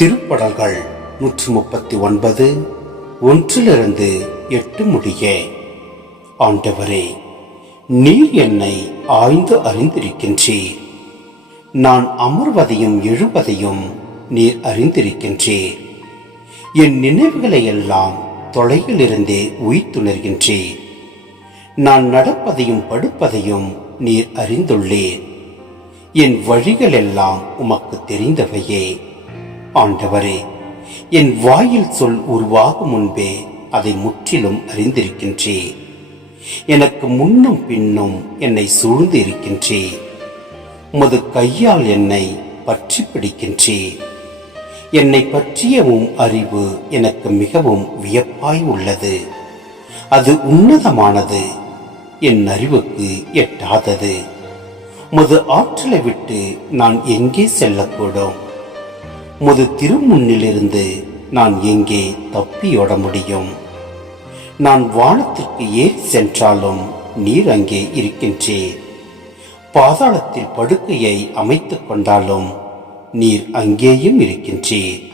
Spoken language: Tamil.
திருப்படல்கள் நூற்றி முப்பத்தி ஒன்பது ஒன்றிலிருந்து எட்டு முடிய. ஆண்டவரே நீர் என்னை ஆய்ந்து அறிந்திருக்கின்றீர். நான் அமர்வதையும் எழுவதையும் நீர் அறிந்திருக்கின்றீர். என் நினைவுகளை எல்லாம் தொலைகளிலிருந்தே உயிர்த்துணர்கின்றீர் நான் நடப்பதையும் படுப்பதையும் நீர் அறிந்துள்ளீர். என் வழிகள் எல்லாம் உமக்கு தெரிந்தவையே. ஆண்டவரே என் வாயில் சொல் உருவாகும் முன்பே அதை முற்றிலும் அறிந்திருக்கின்றே. எனக்கு முன்னும் பின்னும் என்னை சூழ்ந்து இருக்கின்றே. உமது கையால் என்னை பற்றி பிடிக்கின்றே. என்னை பற்றியவும் அறிவு எனக்கு மிகவும் வியப்பாய் உள்ளது. அது உன்னதமானது என் அறிவுக்கு எட்டாதது. முது ஆற்றலை விட்டு நான் எங்கே செல்லக்கூடும்? முது திருமுன்னிலிருந்து நான் எங்கே தப்பியோட முடியும்? நான் வானத்திற்கு ஏறி சென்றாலும் நீர் அங்கே இருக்கின்றீர் பாதாளத்தில் படுக்கையை அமைத்துக் கொண்டாலும் நீர் அங்கேயும் இருக்கின்றீர்